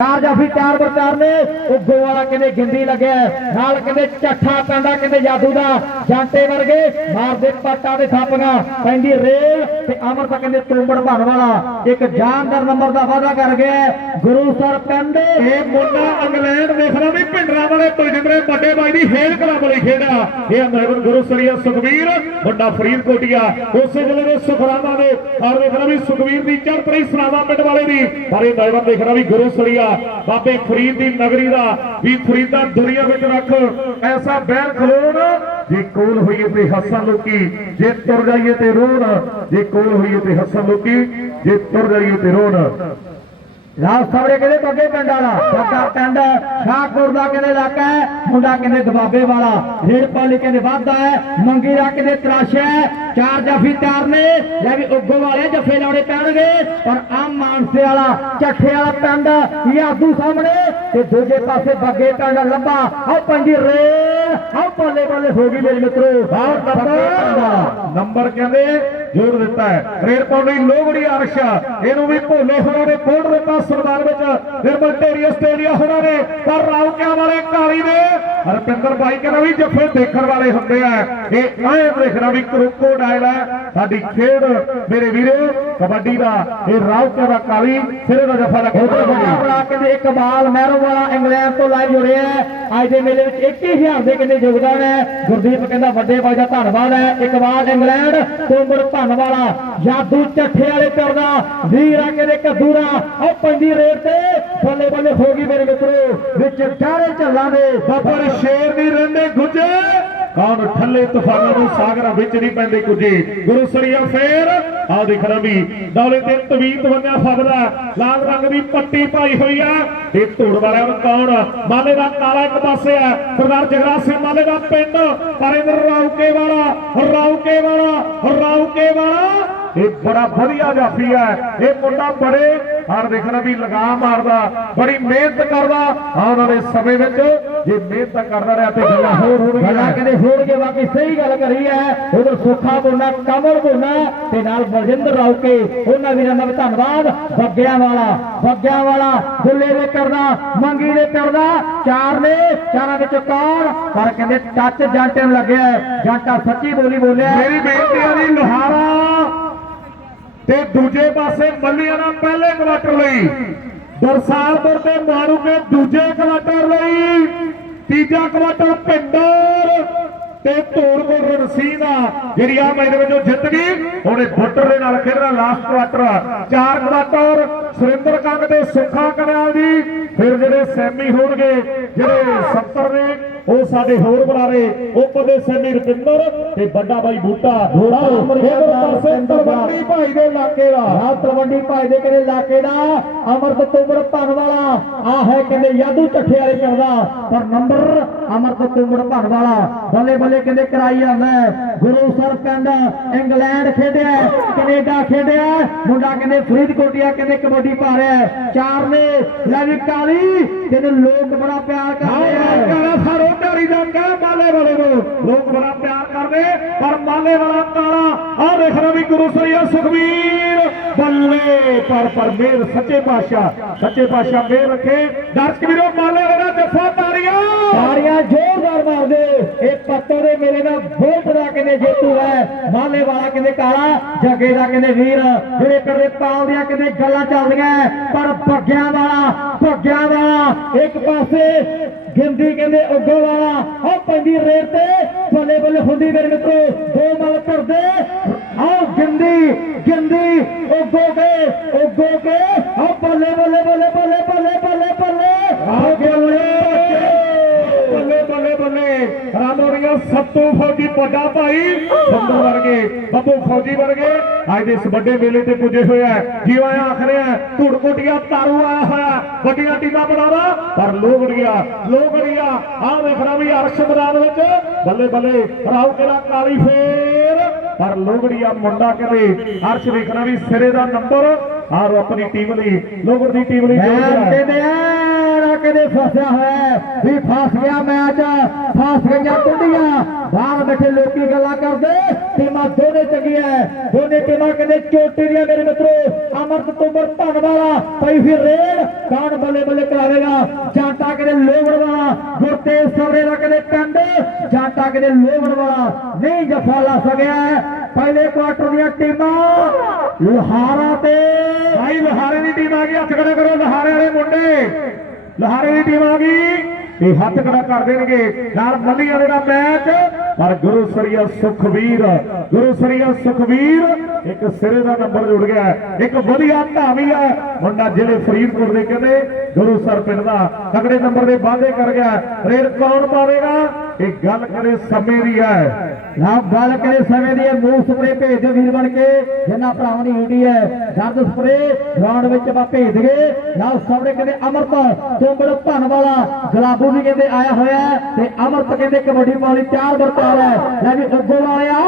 ਚਾਰ ਜਾਫੀ ਚਾਰ ਬਰ ਨੇ। ਉੱਗੋ ਵਾਲਾ ਕਹਿੰਦੇ ਗਿੰਦੀ ਲੱਗਿਆ ਨਾਲ ਕਹਿੰਦੇ ਚੱਠਾ ਪੈਂਦਾ ਕਹਿੰਦੇ ਜਾਦੂ ਦਾ? ਜਾਂਟੇ ਵਰਗੇ ਮਾਰਦੇ ਪਾਟਾਂ ਦੇ ਥਾਪੀਆਂ ਪੈਂਦੀ ਰੇਲ। ਤੇ ਅਮਰ ਕਹਿੰਦੇ ਤੋਂਬੜ ਭਣ ਵਾਲਾ। ਇੱਕ ਜਾਨਦਾਰ ਨੰਬਰ ਦਾ ਵਾਅਦਾ ਕਰ ਗਿਆ ਗੁਰੂ ਸਰ ਪਿੰਡ ਇਹ ਮੁੰਡਾ ਇੰਗਲੈਂਡ ਦੇਖਣਾ ਵੀ ਭਿੰਡਰਾਂ ਵਾਲੇ ਬਲਜਿੰਦਰੇ ਵੱਡੇ ਬਾਈ ਦੀ ਹੇਲ ਕਲੱਬ ਲਈ ਖੇਡਿਆ ਇਹ ਅੰਦਰ ਗੁਰੂ ਸਰੀਆ ਸੁਖਵੀਰ ਵੱਡਾ ਫਰੀਦਕੋਟੀਆ। ਉਸੇ ਜ਼ਿਲ੍ਹੇ ਦੇ ਸੁਖਰਾਮਾ ਦੇ ਔਰ ਦੇਖਣਾ ਵੀ ਸੁਖਵੀਰ ਦੀ ਚੜ੍ਹ ਰਹੀ ਸਰਾਵਾ ਪਿੰਡ ਵਾਲੇ ਦੀ। ਪਰ ਇਹ ਨੌਜਵਾਨ ਦੇਖਣਾ ਵੀ ਗੁਰੂ ਸਰੀਆ ਬਾਬੇ ਫਰੀਦ ਦੀ ਨਗਰੀ ਦਾ ਵੀ ਫਰੀਦਾ ਦੁਨੀਆ ਵਿੱਚ ਰੱਖ। ਐਸਾ ਬੈਰ ਖਲੋਣ ਜੇ ਕੋਲ ਹੋਈਏ ਤੇ ਹੱਸਣ ਲੋਕੀ, ਜੇ ਤੁਰ ਜਾਈਏ ਤੇ ਰੋਣ, ਜੇ ਕੋਲ ਹੋਈਏ ਤੇ ਹੱਸਣ ਲੋਕੀ, ਜੇ ਤੁਰ ਜਾਈਏ ਤੇ ਰੋਣ। ਰਾਜ ਸਾਹਮਣੇ ਕਹਿੰਦੇ ਬੱਗੇ ਪਿੰਡ ਵਾਲਾ? ਬੱਗਾ ਪਿੰਡ ਸ਼ਾਹਪੁਰ ਦਾ ਕਹਿੰਦੇ ਇਲਾਕਾ ਹੈ? ਮੁੰਡਾ ਕਹਿੰਦੇ ਦਬਾਬੇ ਵਾਲਾ। ਰੇੜ ਪਾਲੀ ਕਹਿੰਦੇ ਵਾਧਾ ਹੈ। ਮੰਗੀ ਦਾ ਕਹਿੰਦੇ ਤਰਾਸ਼ਾ ਹੈ। ਚਾਰ ਜਫੀ ਤਿਆਰ ਨੇ। ਲੈ ਵੀ ਉੱਗੋ ਵਾਲੇ ਜਫੇ ਲਾਉਣੇ ਪੈਣਗੇ। ਪਰ ਆਮ ਮਾਨਸੇ ਵਾਲਾ, ਚੱਠੇ ਵਾਲਾ ਪਿੰਡ ਯਾਦੂ ਸਾਹਮਣੇ ਤੇ ਦੂਜੇ ਪਾਸੇ ਬੱਗੇ ਪਿੰਡ ਲੱਭਾ ਆਹ ਪੰਜੀ ਰੇਲ ਆਹ ਬੱਲੇ ਬੱਲੇ ਹੋ ਗਈ ਮੇਰੇ ਮਿੱਤਰੋ। ਪਿੰਡ ਵਾਲਾ। ਨੰਬਰ ਨੰਬਰ ਕਹਿੰਦੇ ਜੋੜ ਦਿੱਤਾ ਹੈ। ਰੇਡ ਪੌੜੀ ਲੋਗੜੀ ਅਰਸ਼ਾ ਇਹਨੂੰ ਵੀ ਭੋਲੇ ਹੋਰਾਂ ਨੇ ਫੋੜ ਦਿੱਤਾ ਸਰਦਾਰ ਵਿੱਚ। ਨਿਰਮਲ ਢੇਰੀ ਆਸਟ੍ਰੇਲੀਆ ਹੋਰਾਂ ਨੇ। ਪਰ ਰੌਕਿਆਂ ਵਾਲੇ ਕਾਲੀ ਨੇ ਹਰਪਿੰਦਰ ਬਾਈ ਕਹਿੰਦਾ ਵੀ ਜੱਫੇ ਦੇਖਣ ਵਾਲੇ ਹੁੰਦੇ ਆ, ਇਹ ਐਂ ਦੇਖਣਾ ਵੀ ਕਰੋਕੋ ਹੈ ਸਾਡੀ ਖੇਡ ਮੇਰੇ ਵੀਰੋ, ਕਬੱਡੀ ਦਾ, ਇਹ ਰੌਕਿਆਂ ਦਾ ਕਾਲੀ ਸਿਰੇ ਦਾ ਜੱਫਾ ਉਧਰ ਲੱਗਦਾ ਮੁਕਾਬਲਾ ਕਹਿੰਦੇ ਇਕਬਾਲ ਮਹਿਰੋ ਵਾਲਾ ਇੰਗਲੈਂਡ ਤੋਂ ਲਾਈਵ ਜੁੜਿਆ ਹੈ। ਅੱਜ ਦੇ ਮੇਲੇ ਵਿੱਚ 21000 ਦੇ ਕਹਿੰਦੇ ਯੋਗਦਾਨ ਹੈ। ਗੁਰਦੀਪ ਕਹਿੰਦਾ ਵੱਡੇ ਬਾਈ ਦਾ ਧੰਨਵਾਦ ਹੈ। ਇਕਬਾਲ ਇੰਗਲੈਂਡ ਕੋਮੜ ਭੰਨ ਵਾਲਾ ਜਾਦੂ ਚੱਠੇ ਵਾਲੇ ਕਰਦਾ ਵੀਰ ਆ ਕੱਦੂ ਦਾ। ਉਹ ਪੰਜੀ ਰੇਟ ਤੇ ਬੱਲੇ ਬੱਲੇ ਹੋ ਗਈ ਮੇਰੇ ਮਿੱਤਰੋ। ਵਿੱਚ ਚਾਰੇ ਝੱਲਾਂ ਦੇ ਬੱਬਰ ਸ਼ੇਰ ਦੀ ਰਹਿੰਦੇ ਗੁੱਜੇ। ਕੌਣ ਠੱਲੇ ਤੂਫਾਨਾਂ ਨੂੰ ਸਾਗਰਾਂ ਵਿੱਚ ਨਹੀਂ ਪੈਂਦੇ ਕੁਝੇ ਗੁਰੂ ਸਰੀਆ ਫੇਰ ਆ ਦੇਖਣਾ ਵੀ ਦੌਲੇ ਤੇ ਤਵੀਤ ਬੰਨਿਆ ਫਗਦਾ। ਲਾਲ ਰੰਗ ਦੀ ਪੱਟੀ ਪਾਈ ਹੋਈ ਆ। ਇਹ ਧੂੜ ਵਾਲਿਆਂ ਨੂੰ ਕੌਣ? ਮਾਲੇ ਦਾ ਕਾਲਾ ਇੱਕ ਪਾਸੇ ਆ। ਸਰਦਾਰ ਜਗਰਾ ਸਿੰਘ ਮਾਲੇ ਦਾ ਪਿੰਡ। ਪਰਿੰਦਰ ਰਾਉਕੇ ਵਾਲਾ ਰਾਉਕੇ ਵਾਲਾ ਰਾਉਕੇ ਵਾਲਾ। ਇਹ ਬੜਾ ਵਧੀਆ ਜਾਫੀ ਹੈ। ਇਹ ਮੁੰਡਾ ਬੜੇ ਹਰ ਦੇਖਣਾ ਵੀ ਲਗਾਮ ਮਾਰਦਾ ਬੜੀ ਮਿਹਨਤ ਕਰਦਾ। ਆਉਣ ਵਾਲੇ ਸਮੇਂ ਵਿੱਚ ਜੇ ਮਿਹਨਤ ਕਰਦਾ ਰਿਹਾ ਤੇ ਗੱਲਾਂ ਹੋਰ ਗੱਲਾਂ ਹੋਣਗੀਆਂ ਕਹਿੰਦੇ ਹੋਣਗੇ ਬਾਕੀ ਸਹੀ ਗੱਲ ਕਰੀ ਹੈ। ਉਧਰ ਸੁੱਖਾ ਬੋਲਣਾ ਕਮਲ ਬੋਲਣਾ ਤੇ ਨਾਲ ਬਲਜਿੰਦਰ ਰੌਕੇ ਉਹਨਾਂ ਵੀਰਾਂ ਦਾ ਧੰਨਵਾਦ। ਬੱਗਿਆਂ ਵਾਲਾ ਬੱਗਿਆਂ ਵਾਲਾ ਗੁੱਲੇ ਦੇ ਕਰਦਾ ਮੰਗੀ ਦੇ ਕਰਦਾ ਚਾਰ ਨੇ ਚਾਰਾਂ ਵਿੱਚ ਕੌਣ ਪਰ ਕਹਿੰਦੇ ਟੱਚ ਜਾਂਟੇ ਨੂੰ ਲੱਗਿਆ ਹੈ। ਜਾਂਟਾ ਸੱਚੀ ਬੋਲੀ ਬੋਲਿਆ। ਹੈ। ਮੇਰੀ ਬੇਨਤੀ ਆ ਜੀ ਲੋਹਾਰਾ। ਤੇ ਦੂਜੇ ਪਾਸੇ ਮੱਲੀਆਂ ਪਹਿਲੇ ਕੁਆਟਰ ਲਈ। ਦਰਸਾਲਪੁਰ ਤੇ ਮਾਰੂਗੇ ਦੂਜੇ ਕੁਆਟਰ ਲਈ। ਤੀਜਾ ਕੁਆਟਰ ਪਿੰਡਰ ਤੇ ਧੂੜਪੁਰ ਰਣਸੀ ਦਾ, ਜਿਹੜੀ ਆ ਮੈਚ ਦੇ ਵਿੱਚੋਂ ਜਿੱਤ ਗਈ। ਹੁਣ ਇਹ ਬੁੱਟਰ ਦੇ ਨਾਲ ਖੇਡਣਾ ਲਾਸਟ ਕੁਆਟਰ ਚਾਰ ਕੁਆਟਰ, ਸੁਰਿੰਦਰ ਕੰਗ ਤੇ ਸੁੱਖਾ ਕਨਾਲ ਜੀ। ਫਿਰ ਜਿਹੜੇ ਸੈਮੀ ਹੋਣਗੇ, ਜਿਹੜੇ 70 ਨੇ ਉਹ ਸਾਡੇ ਹੋਰ ਬੁਲਾਰੇ ਉੱਪਰ ਦੇ ਸੈਮੀ ਰੁਪਿੰਦਰ ਤੇ ਵੱਡਾ ਬਾਈ ਬੂਟਾ ਬੂਟਾ, ਇਧਰ ਪਾਸੇ ਤਲਵੰਡੀ ਭਾਈ ਦੇ ਇਲਾਕੇ ਦਾ। ਆਹ ਤਲਵੰਡੀ ਭਾਈ ਦੇ ਕਹਿੰਦੇ ਇਲਾਕੇ ਦਾ? ਅਮਰਤ ਤੋਮੜ ਭੰਨ ਵਾਲਾ ਆ ਹੈ ਕਹਿੰਦੇ ਯਾਦੂ ਚੱਠੇ ਵਾਲੇ ਕਰਦਾ ਪਰ ਨੰਬਰ ਅਮਰਤ ਤੋਮੜ ਭੰਨ ਵਾਲਾ ਬੱਲੇ ਬੱਲੇ ਕਹਿੰਦੇ ਕਰਾਈ ਜਾਂਦਾ। ਗੁਰੂ ਸਰ ਪਿੰਡ ਇੰਗਲੈਂਡ ਖੇਡਿਆ ਕੈਨੇਡਾ ਖੇਡਿਆ। ਮੁੰਡਾ ਕਹਿੰਦੇ ਫਰੀਦਕੋਟੀਆ ਕਹਿੰਦੇ ਕਬੱਡੀ ਪਾ ਰਿਹਾ। ਚਾਰ ਨੇ ਲੈ ਵੀ ਕਾਲੀ ਜਿਹਨੂੰ ਲੋਕ ਬੜਾ ਪਿਆਰ ਕਰਦੇ ਆ ਕਾਲਾ ਸਾਰੋ ਢਾਰੀ ਦਾ ਕਹਿ ਮਾਲੇ ਵਾਲੇ ਨੂੰ ਲੋਕ ਬੜਾ ਪਿਆਰ ਕਰਦੇ ਪਰ ਮਾਲੇ ਵਾਲਾ ਕਾਲਾ ਆਹ ਦੇਖਣਾ ਵੀ ਗੁਰੂ ਸਰੀਆ ਸੁਖਵੀਰ ਬੱਲੇ ਪਰ ਪਰ ਸੱਚੇ ਪਾਤਸ਼ਾਹ ਸੱਚੇ ਪਾਤਸ਼ਾਹ ਮੇਰ ਰੱਖੇ। ਦਰਸ਼ਕ ਵੀਰੋ, ਮਾਲੇ ਵਾਲਾ ਜੱਫਾ ਤਾਰੀਆਂ ਤਾੜੀਆਂ ਜ਼ੋਰਦਾਰ ਮਾਰਦੇ। ਇਹ ਪੱਤੋ ਦੇ ਮੇਲੇ ਦਾ ਬਹੁਤ ਦਾ ਕਹਿੰਦੇ ਜੇਤੂ ਹੈ। ਮਾਲੇ ਵਾਲਾ ਕਹਿੰਦੇ ਕਾਲਾ, ਜੱਗੇ ਦਾ ਕਹਿੰਦੇ ਵੀਰ। ਜਿਹੜੇ ਕਦੇ ਪਾਲ ਦੀਆਂ ਕਹਿੰਦੇ ਗੱਲਾਂ ਚੱਲਦੀਆਂ ਪਰ ਭੱਗਿਆਂ ਵਾਲਾ ਭੱਗਿਆਂ ਵਾਲਾ ਇੱਕ ਪਾਸੇ ਗਿੰਦੀ ਕਹਿੰਦੇ ਉੱਗੋ ਵਾਲਾ। ਉਹ ਪੈਂਦੀ ਰੇਤ ਤੇ ਬੱਲੇ ਬੱਲੇ ਹੁੰਦੀ ਮੇਰੇ ਮਿੱਤਰੋ, ਦੋ ਮਲ ਕਰਦੇ ਆਹ ਗਿੰਦੀ ਗਿੰਦੀ ਉੱਗੋ ਕੇ ਉੱਗੋ ਬੱਲੇ ਬੱਲੇ ਬੱਲੇ ਬੱਲੇ ਬੱਲੇ ਬੱਲੇ ਬੱਲੇ। ਆਹ ਬੱਲੇ ਬੱਲੇ ਬੱਲੇ ਰਾਮੋਰੀਆ ਸੱਤੂ ਫੌਜੀ ਵੱਡਾ ਭਾਈ। ਸੰਧੂ ਵਰਗੇ, ਬੱਬੂ ਫੌਜੀ ਵਰਗੇ। ਅੱਜ ਦੇ ਇਸ ਵੱਡੇ ਮੇਲੇ ਤੇ ਪੁੱਜੇ ਹੋਏ ਆ। ਜੀਵਾਂ ਆਖਰੇ ਆ ਧੂੜ ਤਾਰੂ ਆਇਆ ਹੋਇਆ। ਵੱਡੀਆਂ ਟੀਮਾਂ ਬਣਾਵਾ, ਪਰ ਲੋਗੜੀਆਂ ਲੋਗੜੀਆਂ ਆਹ ਵੇਖਣਾ ਵੀ ਅਰਸ਼ ਮੈਦਾਨ ਵਿੱਚ। ਬੱਲੇ ਬੱਲੇ ਰਾਉ ਕਿਲਾ ਕਾਲੀ ਫੇਰ। ਪਰ ਲੋਗੜੀਆਂ ਮੁੰਡਾ ਕਹਿੰਦੇ ਅਰਸ਼ ਵੇਖਣਾ ਵੀ ਸਿਰੇ ਦਾ ਨੰਬਰ ਆਹ ਆਪਣੀ ਟੀਮ ਲਈ ਲੋਗੜ ਦੀ ਟੀਮ ਲਈ ਹੈ। ਕਹਿੰਦੇ ਆ ਕਦੇ ਫਸਿਆ ਹੋਇਆ ਵੀ ਫਸ ਗਿਆ ਮੈਚ, ਫਸ ਗਈਆਂ ਕੁੰਡੀਆਂ। ਬਾਹਰ ਬੈਠੇ ਲੋਕੀ ਗੱਲਾਂ ਕਰਦੇ, ਟੀਮਾਂ ਦੋਨੇ ਚੰਗੀਆਂ ਦੋਨੇ ਟੀਮਾਂ ਕਹਿੰਦੇ, ਚੋਟੀ ਦੀਆਂ ਮੇਰੇ ਮਿੱਤਰੋ, ਅਮਰਤ ਤੁਮਰ ਧੰਨਵਾਲਾ ਪਈ ਫਿਰ ਰੇਡ, ਕਾਣ ਬੱਲੇ ਬੱਲੇ ਕਰਾਵੇਗਾ? ਜਾਂਟਾ ਕਹਿੰਦੇ ਲੋਵੜ ਵਾਲਾ। ਗੁਰਤੇਜ ਸਵਰੇ ਦਾ ਕਹਿੰਦੇ, ਪਿੰਡ। ਜਾਂਟਾ ਕਹਿੰਦੇ ਲੋਵੜ ਵਾਲਾ। ਨਹੀਂ ਜਫਾ ਲਾ ਸਕਿਆ ਪਹਿਲੇ ਕੁਆਟਰ ਦੀਆਂ ਟੀਮਾਂ, ਲੋਹਾਰਾ ਤੇ ਭਾਈ, ਲਹਾਰੇ ਦੀ ਟੀਮ ਆ ਗਈ। ਹੱਥ ਖੜਾ ਕਰੋ, ਲਹਾਰੇ ਵਾਲੇ ਮੁੰਡੇ। ਲਹਾਰੇ ਦੀ ਟੀਮ ਆ ਗਈ। ਇਹ ਹੱਥ ਖੜਾ ਕਰ ਦੇਣਗੇ। ਨਾਲ ਮੱਲੀ ਵਾਲੇ ਦਾ ਮੈਚ। ਪਰ ਗੁਰੂ ਸਰੀਆ ਸੁਖਵੀਰ ਗੁਰੂ ਸਰੀਆ ਸੁਖਵੀਰ ਇੱਕ ਸਿਰੇ ਦਾ ਨੰਬਰ ਜੁੜ ਗਿਆ। ਇੱਕ ਵਧੀਆ ਧਾਵੀ ਹੈ ਮੁੰਡਾ ਜਿਹੜੇ ਫਰੀਦਕੋਟ ਦੇ ਕਹਿੰਦੇ, ਗੁਰੂ ਸਰ ਪਿੰਡ ਦਾ ਤਗੜੇ ਨੰਬਰ ਦੇ ਵਾਅਦੇ ਕਰ ਗਿਆ। ਰੇਡ ਕੌਣ ਪਾਵੇਗਾ? ਇਹ ਗੱਲ ਕਰੇ ਸਮੇਂ ਦੀ ਹੈ। ਨਾ ਗੱਲ ਕਰੇ ਸਮੇਂ ਦੀ, ਇਹ ਸਪਰੇ ਭੇਜ ਦਿਓ ਵੀਰ ਬਣ ਕੇ। ਜਿੰਨਾ ਭਰਾਵਾਂ ਦੀ ਡਿਊਟੀ ਹੈ, ਦਰਦ ਸਪਰੇ ਗਰਾਊਂਡ ਵਿੱਚ ਆਪਾਂ ਭੇਜ ਦਈਏ। ਨਾਲ ਸਾਹਮਣੇ ਕਹਿੰਦੇ ਅਮਰਤ ਚੋਂਬੜ ਭੰਨ ਵਾਲਾ, ਗਲਾਬੂ ਵੀ ਕਹਿੰਦੇ ਆਇਆ ਹੋਇਆ ਤੇ ਅਮਰਤ ਕਹਿੰਦੇ ਕਬੱਡੀ ਵਾਲੀ ਚਾਰ ਵਰਤਾਰ ਹੈ। ਲੈ ਵੀ ਉੱਗੋ ਵਾਲਿਆ,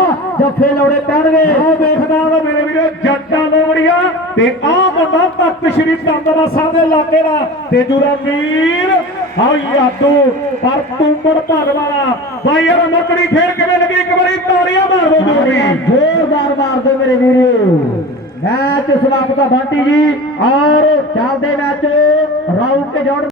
ਜੱਫੇ ਲਾਉਣੇ ਪੈਣਗੇ। ਆਹ ਦੇਖਦਾ ਹਾਂ ਮੇਰੇ ਵੀਰੋ, ਜੱਟਾਂ ਲੋੜੀਆਂ ਤੇ ਆਹ ਬੰਦਾ ਤਖਤ ਸ਼੍ਰੀ ਦੰਦਲਾ ਸਾਹਿਬ ਦੇ ਲਾਗੇ ਦਾ। ਤੇਜੂਰਾ ਵੀਰ ਆਹ ਯਾਦੂ ਪਰ ਤੂੰਬੜ ਭਗਵਾਨਾ ਬਾਈ ਯਾਰ ਮੱਕੜੀ ਖੇਡ ਕਿਵੇਂ ਲੱਗੀ? ਇੱਕ ਵਾਰੀ ਤਾੜੀਆਂ ਮਾਰ ਦੋ ਜੋੜੀ। ਜ਼ੋਰਦਾਰ ਮਾਰ ਦਿਓ ਮੇਰੇ ਵੀਰੋ। ਮੈਚ ਸਮਾਪਤ ਆ ਬੰਟੀ ਜੀ। ਔਰ ਚੱਲਦੇ ਮੈਚ ਰਾਊਂਡ ਤੇ ਜੋੜ